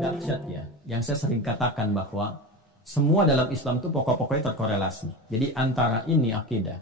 Dahsyat ya, yang saya sering katakan bahwa semua dalam Islam itu pokok-pokoknya terkorelasi. Jadi antara ini akidah,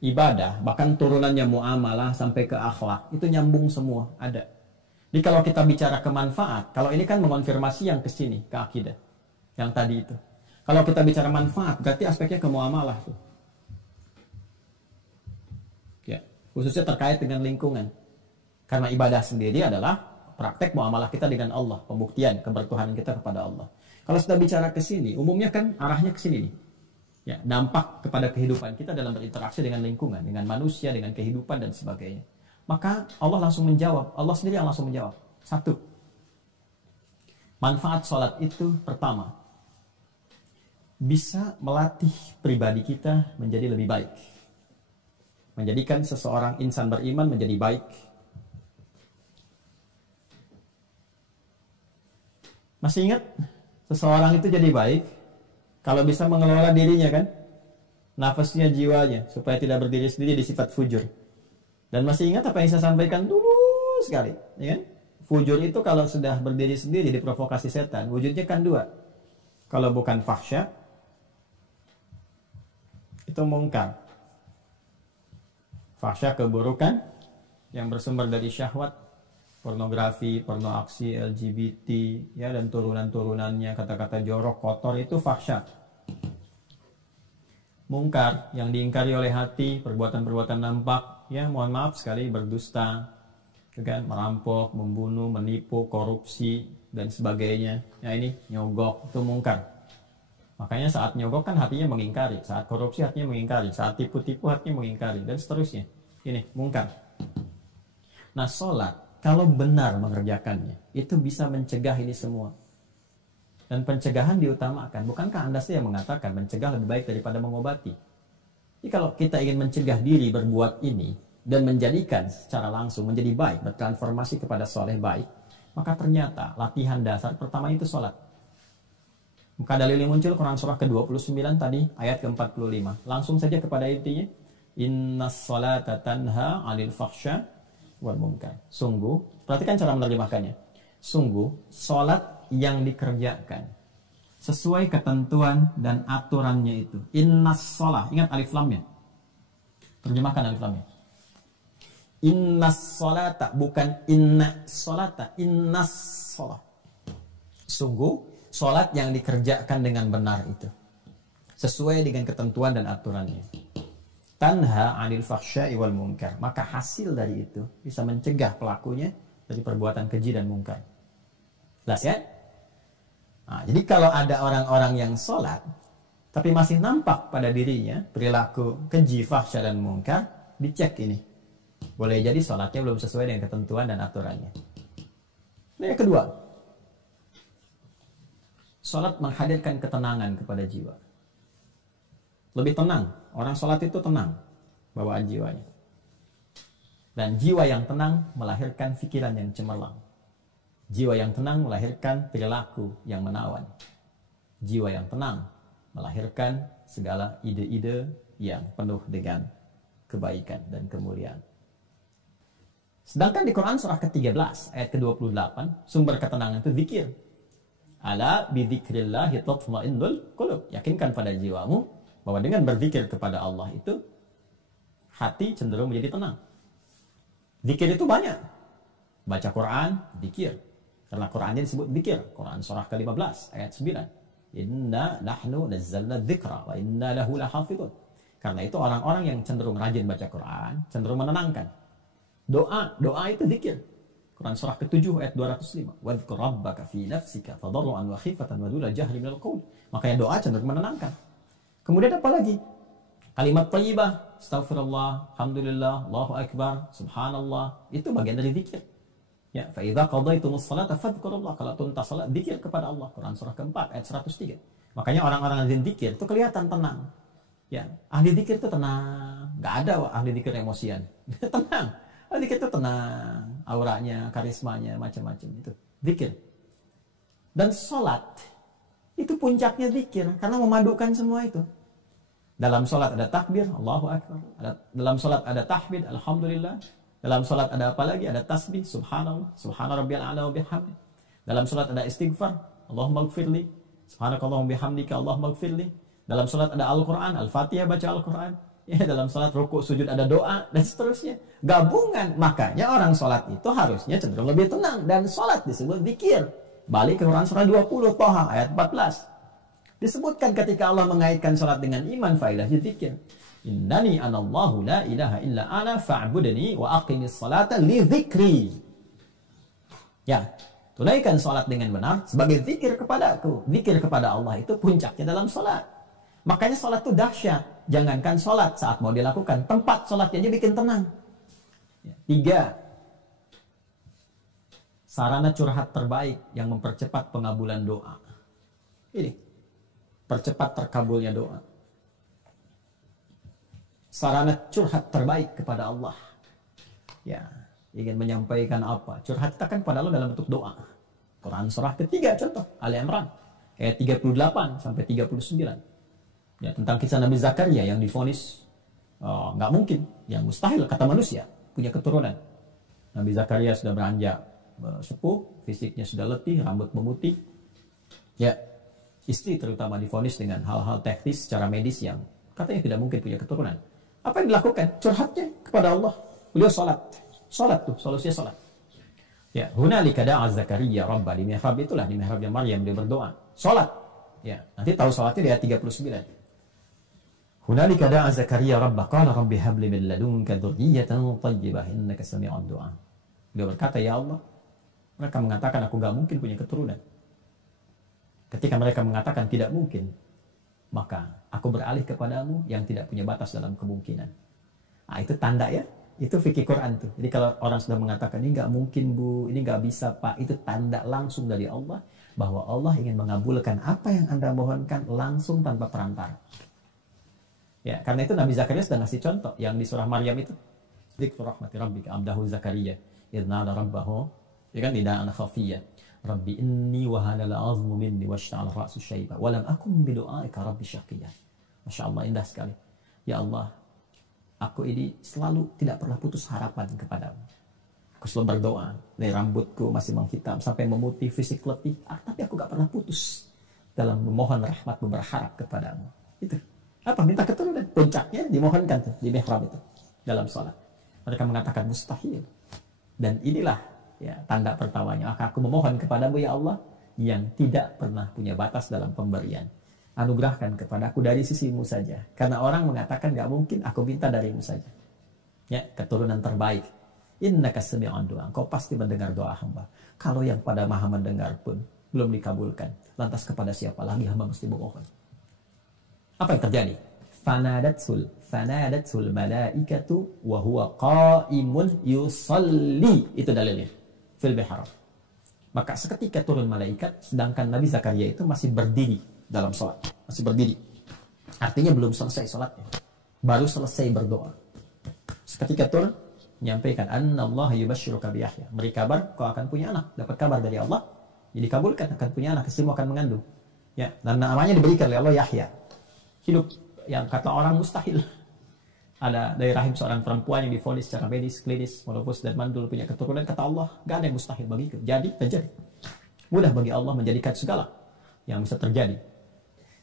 ibadah, bahkan turunannya muamalah sampai ke akhlak, itu nyambung semua, ada. Jadi kalau kita bicara ke manfaat, kalau ini kan mengonfirmasi yang ke sini, ke akidah. Yang tadi itu. Kalau kita bicara manfaat, berarti aspeknya ke muamalah tuh. Ya, khususnya terkait dengan lingkungan. Karena ibadah sendiri adalah praktek muamalah kita dengan Allah, pembuktian kebertuhanan kita kepada Allah. Kalau sudah bicara ke sini, umumnya kan arahnya ke sini nih. Ya, dampak kepada kehidupan kita dalam berinteraksi dengan lingkungan, dengan manusia, dengan kehidupan dan sebagainya. Maka Allah langsung menjawab, Allah sendiri yang langsung menjawab. Satu, manfaat sholat itu pertama, bisa melatih pribadi kita menjadi lebih baik. Menjadikan seseorang insan beriman menjadi baik. Masih ingat? Seseorang itu jadi baik kalau bisa mengelola dirinya kan? Nafasnya, jiwanya, supaya tidak berdiri sendiri di sifat fujur. Dan masih ingat apa yang saya sampaikan dulu sekali, ya kan? Fujur itu kalau sudah berdiri sendiri diprovokasi setan, wujudnya kan dua. Kalau bukan fahsya, itu mungkar. Fahsya keburukan yang bersumber dari syahwat, pornografi, porno aksi, LGBT, ya, dan turunan-turunannya, kata-kata jorok, kotor, itu fahsya. Mungkar yang diingkari oleh hati, perbuatan-perbuatan nampak, ya mohon maaf sekali, berdusta, kan, merampok, membunuh, menipu, korupsi, dan sebagainya. Ya ini nyogok, itu mungkar. Makanya saat nyogok kan hatinya mengingkari, saat korupsi hatinya mengingkari, saat tipu-tipu hatinya mengingkari, dan seterusnya. Ini mungkar. Nah sholat, kalau benar mengerjakannya, itu bisa mencegah ini semua. Dan pencegahan diutamakan. Bukankah Anda sih yang mengatakan mencegah lebih baik daripada mengobati? Jadi kalau kita ingin mencegah diri berbuat ini dan menjadikan secara langsung menjadi baik, bertransformasi kepada soleh baik, maka ternyata latihan dasar pertama itu sholat. Maka dalil yang muncul Quran surah ke-29 tadi, ayat ke-45. Langsung saja kepada intinya. Innas sholata tanha 'anil fahsya wal munkar. Sungguh, perhatikan cara menerjemahkannya. Sungguh, sholat yang dikerjakan sesuai ketentuan dan aturannya itu. Innas sholah, ingat alif lamnya. Terjemahkan alif lamnya. Innas sholata, bukan inna sholata, innas sholah. Sungguh, sholat yang dikerjakan dengan benar itu sesuai dengan ketentuan dan aturannya. Tanha 'anil fahsya'i wal munkar. Maka hasil dari itu bisa mencegah pelakunya dari perbuatan keji dan munkar. Jelas ya? Nah, jadi kalau ada orang-orang yang sholat tapi masih nampak pada dirinya perilaku keji, fahsya dan munkar, dicek ini. Boleh jadi sholatnya belum sesuai dengan ketentuan dan aturannya. Nah, yang kedua, sholat menghadirkan ketenangan kepada jiwa. Lebih tenang. Orang sholat itu tenang bawaan jiwanya. Dan jiwa yang tenang melahirkan pikiran yang cemerlang. Jiwa yang tenang melahirkan perilaku yang menawan. Jiwa yang tenang melahirkan segala ide-ide yang penuh dengan kebaikan dan kemuliaan. Sedangkan di Quran surah ke-13 ayat ke-28, sumber ketenangan itu zikir. Ala bidzikrillahi tatma'innul qulub. Yakinkan pada jiwamu bahwa dengan berzikir kepada Allah itu hati cenderung menjadi tenang. Zikir itu banyak. Baca Quran, zikir. Karena Qurannya disebut zikir. Quran surah ke-15 ayat 9. Inna nahnu nazzalna dzikra wa inna lahu lahafidun. Karena itu orang-orang yang cenderung rajin baca Quran, cenderung menenangkan. Doa itu zikir. Quran surah ke-7 ayat 205. Wadhkur rabbaka fi nafsika tadarruan wa khifatan wa duna jahri minal qaul. Makanya doa cenderung menenangkan. Kemudian apa lagi? Kalimat thayyibah, astaghfirullah, alhamdulillah, Allahu akbar, subhanallah, itu bagian dari zikir. Ya, fa idza qadaytumus salata fadhkurullah. Kalau tuntas salat, zikir kepada Allah. Quran surah ke-4 ayat 103. Makanya orang-orang yang zikir itu kelihatan tenang. Ya, ahli zikir itu tenang. Enggak ada ahli zikir emosian. Tenang. Ahli zikir itu tenang, auranya, karismanya, macam-macam itu. Zikir. Dan salat itu puncaknya zikir karena memadukan semua itu. Dalam sholat ada takbir, Allahu Akbar. Dalam sholat ada tahmid, Alhamdulillah. Dalam sholat ada apa lagi? Ada tasbih, Subhanallah, Subhana rabbiyal a'la wa bihamdi. Dalam sholat ada istighfar, Allahumma gfirli, Subhanakallahumma bihamdika, Allahumma gfirli. Dalam sholat ada Al-Quran, Al-Fatihah, baca Al-Quran. Ya, dalam sholat rukuk, sujud ada doa, dan seterusnya. Gabungan. Makanya orang sholat itu harusnya cenderung lebih tenang. Dan sholat disebut zikir. Balik ke Quran surah 20, Toha, ayat 14. Disebutkan ketika Allah mengaitkan salat dengan iman, faedah zikir. Innani anallahu la ilaha illa ana fa'budni wa aqimis salata li dzikri. Ya, tunaikan salat dengan benar sebagai zikir kepadaku. Zikir kepada Allah itu puncaknya dalam salat. Makanya salat itu dahsyat. Jangankan salat saat mau dilakukan, tempat salatnya aja bikin tenang. 3. Sarana curhat terbaik yang mempercepat pengabulan doa. Ini percepat terkabulnya doa. Sarana curhat terbaik kepada Allah. Ya, ingin menyampaikan apa? Curhatkan kepada Allah dalam bentuk doa. Quran surah ketiga contoh, Ali Imran ayat 38 sampai 39. Ya, tentang kisah Nabi Zakaria yang divonis nggak mungkin, yang mustahil kata manusia punya keturunan. Nabi Zakaria sudah beranjak sepuh, fisiknya sudah letih, rambut memutih. Ya, istri terutama divonis dengan hal-hal teknis secara medis yang katanya tidak mungkin punya keturunan. Apa yang dilakukan? Curhatnya kepada Allah. Beliau sholat. Sholat tuh, solusinya sholat. Ya, hunalika da'a Zakaria rabba, di mihrab itulah, di mihrabnya Maryam dia berdoa. Sholat. Ya, nanti tahu sholatnya di ayat 39. Hunalika da'a Zakaria rabba, qala rabbi habli min ladunka dzurriyyatan thayyibah innaka sami'ud du'a. Beliau berkata, ya Allah, mereka mengatakan aku gak mungkin punya keturunan. Ketika mereka mengatakan tidak mungkin, maka aku beralih kepadamu yang tidak punya batas dalam kemungkinan. Nah, itu tanda ya. Itu fikih Quran tuh. Jadi kalau orang sudah mengatakan ini nggak mungkin bu, ini nggak bisa pak, itu tanda langsung dari Allah bahwa Allah ingin mengabulkan apa yang Anda mohonkan langsung tanpa perantara. Ya, karena itu Nabi Zakaria sudah ngasih contoh yang di surah Maryam itu. Dzikru rahmati rabbika abdahu Zakaria idz nada rabbahu, ya kan, nidaan khafiyya. Rabbi inni wahanal azmu minni washta'al ra'su syaiba wa lam akum bidu'aika rabbi syaqiyya. Masya Allah, indah sekali. Ya Allah, aku ini selalu tidak pernah putus harapan kepadamu. Aku selalu berdoa, dari rambutku masih menghitam sampai memutih, fisik letih, tapi aku gak pernah putus dalam memohon rahmatmu, berharap kepadamu. Itu apa? Minta keturunan. Puncaknya dimohonkan tuh di mihrab itu dalam sholat. Mereka mengatakan mustahil. Dan inilah ya tanda pertamanya, maka aku memohon kepadamu ya Allah yang tidak pernah punya batas dalam pemberian. Anugerahkan kepadaku dari sisimu saja. Karena orang mengatakan gak mungkin, aku minta darimu saja. Ya, keturunan terbaik. Innaka sami'ud du'a. Kau pasti mendengar doa hamba. Kalau yang pada maha mendengar pun belum dikabulkan, lantas kepada siapa lagi hamba mesti memohon? Apa yang terjadi? Fanadatsul malaikatu wa huwa qa'imun yusalli. Itu dalilnya. Fil mihrab. Maka seketika turun malaikat, sedangkan Nabi Zakaria itu masih berdiri dalam sholat, masih berdiri. Artinya belum selesai sholatnya, baru selesai berdoa. Seketika turun, menyampaikan, Annallah yubashshiruka bi Yahya. Beri kabar, kau akan punya anak. Dapat kabar dari Allah, jadi kabulkan, akan punya anak, istrimu akan mengandung. Ya, dan namanya diberikan oleh Allah Yahya. Hidup yang kata orang mustahil. Ada dari rahim seorang perempuan yang divonis secara medis, klinis, monofus dan mandul punya keturunan, kata Allah, gak ada yang mustahil bagiku. Jadi, terjadi. Mudah bagi Allah menjadikan segala yang bisa terjadi.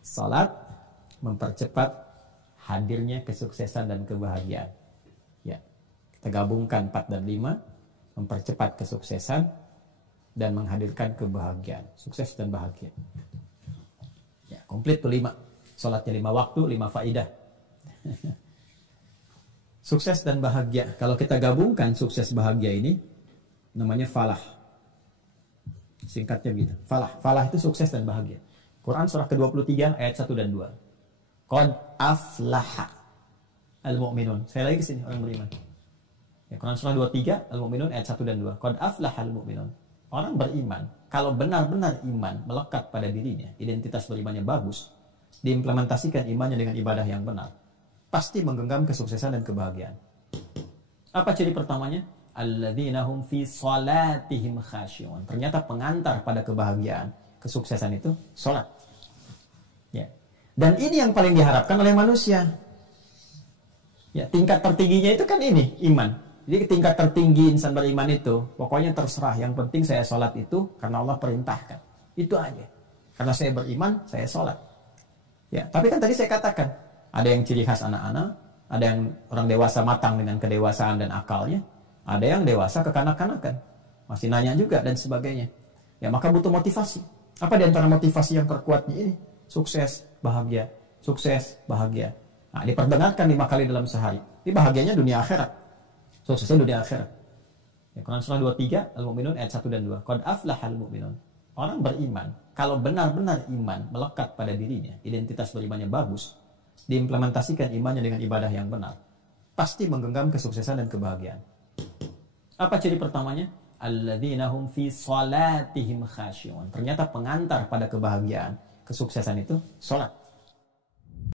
Salat mempercepat hadirnya kesuksesan dan kebahagiaan. Ya, kita gabungkan 4 dan 5, mempercepat kesuksesan dan menghadirkan kebahagiaan. Sukses dan bahagia. Ya, komplit tuh 5. Salatnya 5 waktu, 5 faidah. Sukses dan bahagia. Kalau kita gabungkan sukses bahagia ini, namanya falah. Singkatnya begitu. Falah. Falah itu sukses dan bahagia. Quran surah ke-23 ayat 1 dan 2. Qad aflaha al-mu'minun. Saya lagi kesini orang beriman. Ya, Quran surah 23 al-mu'minun ayat 1 dan 2. Qad aflaha al-mu'minun. Orang beriman, kalau benar-benar iman melekat pada dirinya, identitas berimannya bagus, diimplementasikan imannya dengan ibadah yang benar, pasti menggenggam kesuksesan dan kebahagiaan. Apa ciri pertamanya? Alladzina hum fi salatihim khashi'un. Ternyata pengantar pada kebahagiaan, kesuksesan itu salat. Ya. Dan ini yang paling diharapkan oleh manusia. Ya, tingkat tertingginya itu kan ini, iman. Jadi tingkat tertinggi insan beriman itu, pokoknya terserah. Yang penting saya sholat itu karena Allah perintahkan. Itu aja. Karena saya beriman, saya sholat. Ya, tapi kan tadi saya katakan, ada yang ciri khas anak-anak, ada yang orang dewasa matang dengan kedewasaan dan akalnya, ada yang dewasa kekanak-kanakan, masih nanya juga dan sebagainya. Ya, maka butuh motivasi. Apa di antara motivasi yang terkuatnya ini? Sukses, bahagia, sukses, bahagia. Nah, diperdengarkan 5 kali dalam sehari. Ini bahagianya dunia akhirat. Suksesnya dunia akhirat. Ya, Quran surah 23 Al-Mu'minun ayat 1 dan 2. Qad aflahal mu'minun. Orang beriman, kalau benar-benar iman melekat pada dirinya, identitas berimannya bagus, diimplementasikan imannya dengan ibadah yang benar, pasti menggenggam kesuksesan dan kebahagiaan. Apa ciri pertamanya? Alladzina hum fi salatihim khashi'un. Ternyata pengantar pada kebahagiaan, kesuksesan itu salat.